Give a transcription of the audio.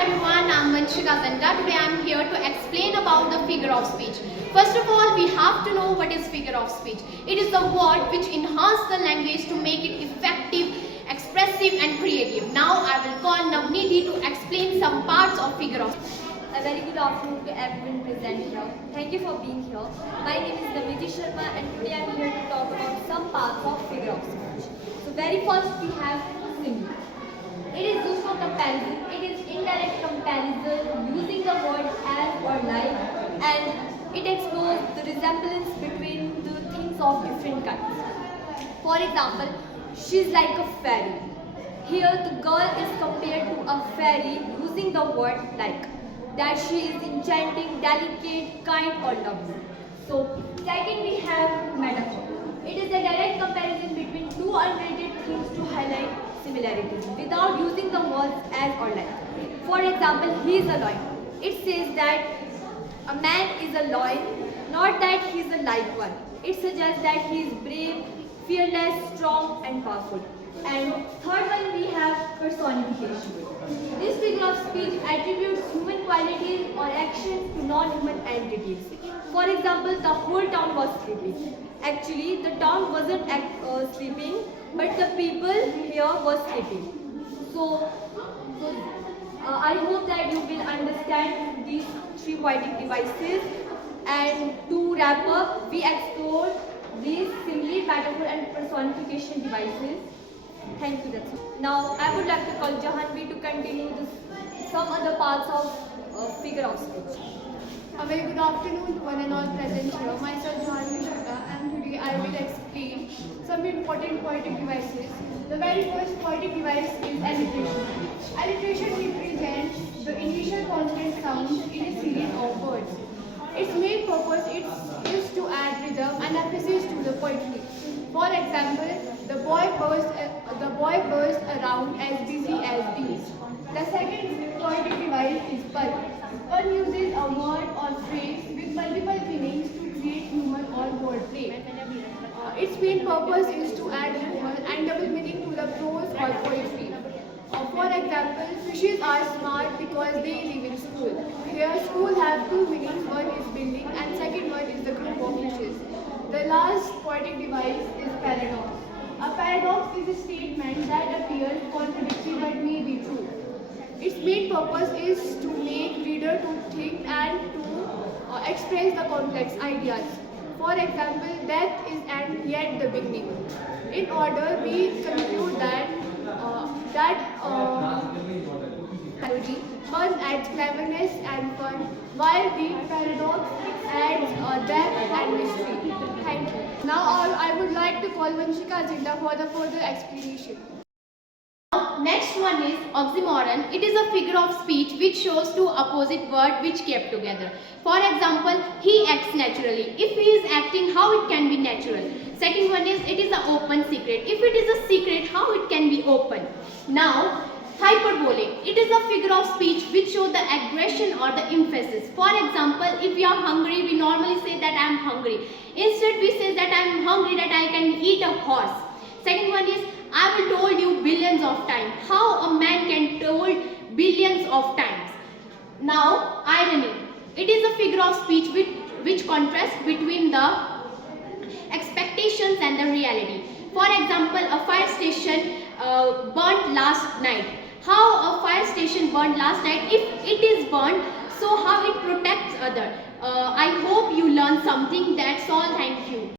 Everyone, I'm Vanshika Zanda. Today I'm here to explain about the figure of speech. First of all, we have to know what is figure of speech. It is the word which enhance the language to make it effective, expressive and creative. Now I will call Navneeti to explain some parts of figure of speech. A very good afternoon to everyone present here. Thank you for being here. My name is Navneeti Sharma and today I am here to talk about some parts of figure of speech. So very first we have simile. It is used for comparison. It is indirect comparison using the word as or like, and it explores the resemblance between the things of different kinds. For example, she's like a fairy. Here the girl is compared to a fairy using the word like, that she is enchanting, delicate, kind or lovely. So second we have metaphor. It is a direct comparison between two unrelated things to highlight similarities without using the words as or like. For example, he is a lion. It says that a man is a lion, not that he is a like one. It suggests that he is brave, fearless, strong and powerful. And third one we have personification. This figure of speech attributes human qualities or actions to non-human entities. For example, the whole town was sleeping. Actually, the town wasn't sleeping, but the people here were sleeping. I hope that you will understand these three poetic devices. And to wrap up, we explored these simile, metaphor and personification devices. Thank you, that's all. Now, I would like to call Jahanvi to continue some other parts of figure of speech. A very good afternoon to one and all present here. Myself Jahanvi Shukla and today I will explain some important poetic devices. The very first poetic device is alliteration. Alliteration represents the initial consonant sounds in a series of words. Its main purpose is to add rhythm and emphasis to the poetry. For example, the boy buzzed around as busy as bees. The second poetic device is pun. Pun uses a word or phrase with multiple meanings to create humor or wordplay. Its main purpose is to add humor and double meaning to the prose or poetry. For example, fishes are smart because they live in school. Here, school have two meanings. One is building and second one is the group of fishes. The last poetic device is paradox. A paradox is a statement that appears contradictory but may be true. Its main purpose is to make reader to think and to express the complex ideas. For example, death is and yet the beginning. In order, we conclude that pun adds cleverness and fun, while the paradox adds depth and mystery. Thank you. Now I would like to call Vanshika Zinda for the further explanation. Next one is oxymoron. It is a figure of speech which shows two opposite words which kept together. For example, he acts naturally. If he is acting, how it can be natural? Second one is it is an open secret. If it is a secret, how it can be open? Now, hyperbolic. It is a figure of speech which shows the aggression or the emphasis. For example, if we are hungry, we normally say that I am hungry. Instead, we say that I am hungry, that I can eat a horse. Second one is I will told you billions of times. How a man can told billions of times. Now, irony. It is a figure of speech which contrasts between the expectations and the reality. For example, a fire station burnt last night. How a fire station burnt last night? If it is burnt, so how it protects others. I hope you learned something. That's all. Thank you.